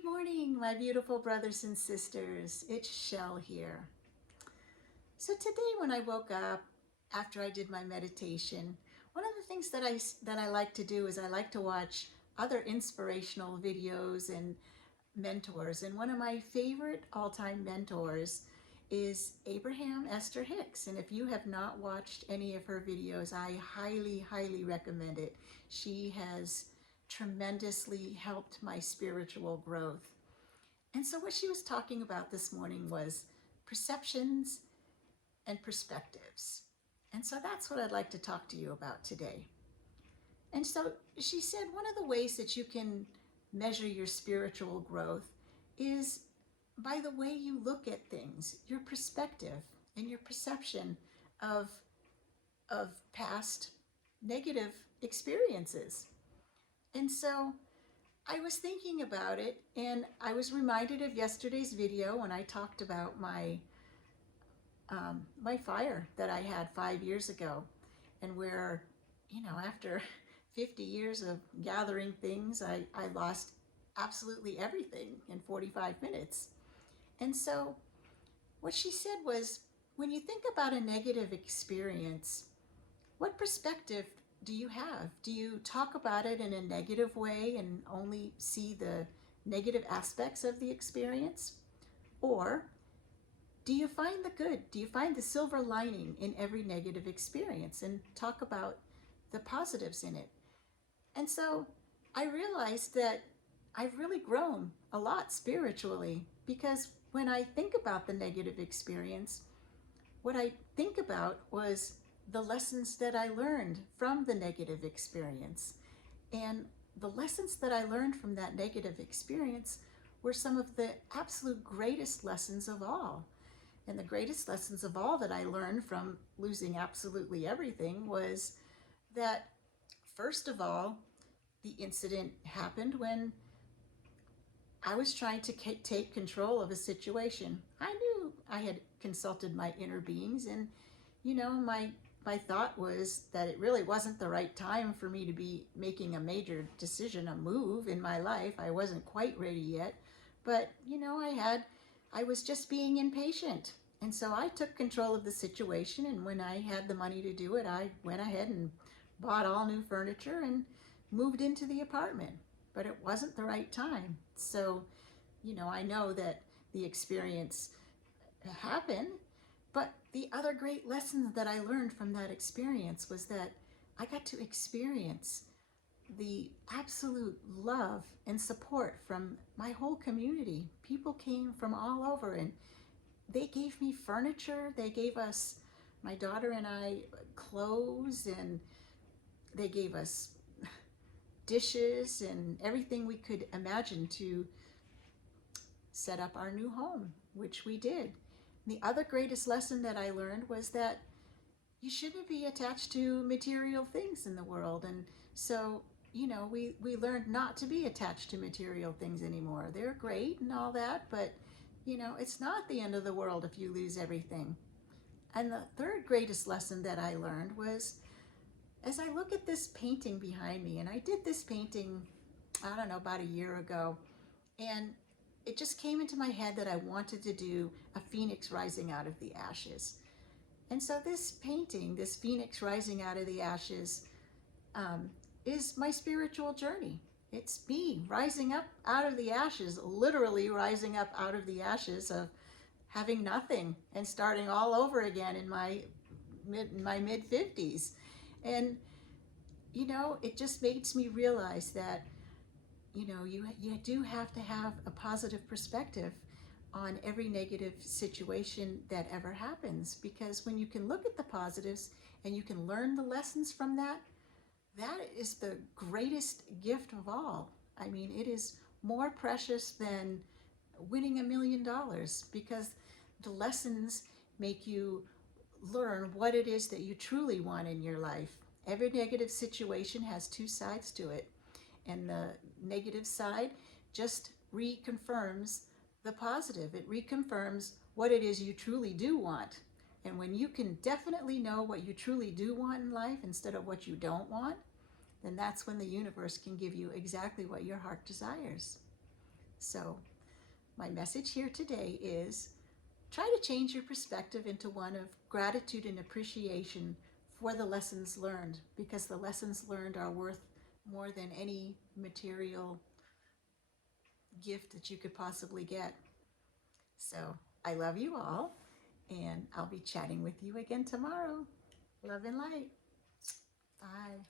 Good morning, my beautiful brothers and sisters. It's Chelle here. So today when I woke up after I did my meditation, one of the things that I like to do is I like to watch other inspirational videos and mentors. And one of my favorite all-time mentors is Abraham Esther Hicks. And if you have not watched any of her videos, I highly recommend it. She has tremendously helped my spiritual growth. And so what she was talking about this morning was perceptions and perspectives. And so that's what I'd like to talk to you about today. And so she said one of the ways that you can measure your spiritual growth is by the way you look at things, your perspective and your perception of, of past negative experiences. And so I was thinking about it, and I was reminded of yesterday's video when I talked about my fire that I had 5 years ago, and where, after 50 years of gathering things, I lost absolutely everything in 45 minutes. And so what she said was, when you think about a negative experience, what perspective do you have? Do you talk about it in a negative way and only see the negative aspects of the experience? Or do you find the good? Do you find the silver lining in every negative experience and talk about the positives in it? And so I realized that I've really grown a lot spiritually, because when I think about the negative experience, what I think about was the lessons that I learned from the negative experience. And the lessons that I learned from that negative experience were some of the absolute greatest lessons of all. And the greatest lessons of all that I learned from losing absolutely everything was that, first of all, the incident happened when I was trying to take control of a situation. I knew I had consulted my inner beings, and my thought was that it really wasn't the right time for me to be making a major decision, a move in my life. I wasn't quite ready yet, but I was just being impatient. And so I took control of the situation, and when I had the money to do it, I went ahead and bought all new furniture and moved into the apartment. But it wasn't the right time. So, I know that the experience happened, but the other great lesson that I learned from that experience was that I got to experience the absolute love and support from my whole community. People came from all over, and they gave me furniture. They gave us, my daughter and I, clothes, and they gave us dishes and everything we could imagine to set up our new home, which we did. The other greatest lesson that I learned was that you shouldn't be attached to material things in the world. And so, we learned not to be attached to material things anymore. They're great and all that, but, it's not the end of the world if you lose everything. And the third greatest lesson that I learned was, as I look at this painting behind me, and I did this painting, I don't know, about a year ago, and it just came into my head that I wanted to do a phoenix rising out of the ashes. And so this painting, this phoenix rising out of the ashes, is my spiritual journey. It's me rising up out of the ashes, literally rising up out of the ashes of having nothing and starting all over again in my mid-50s. And it just makes me realize that you do have to have a positive perspective on every negative situation that ever happens, because when you can look at the positives and you can learn the lessons from that, that is the greatest gift of all. I mean, it is more precious than winning $1 million, because the lessons make you learn what it is that you truly want in your life. Every negative situation has two sides to it, and the negative side just reconfirms the positive. It reconfirms what it is you truly do want. And when you can definitely know what you truly do want in life instead of what you don't want, then that's when the universe can give you exactly what your heart desires. So my message here today is try to change your perspective into one of gratitude and appreciation for the lessons learned, because the lessons learned are worth more than any material gift that you could possibly get. So I love you all, and I'll be chatting with you again tomorrow. Love and light. Bye.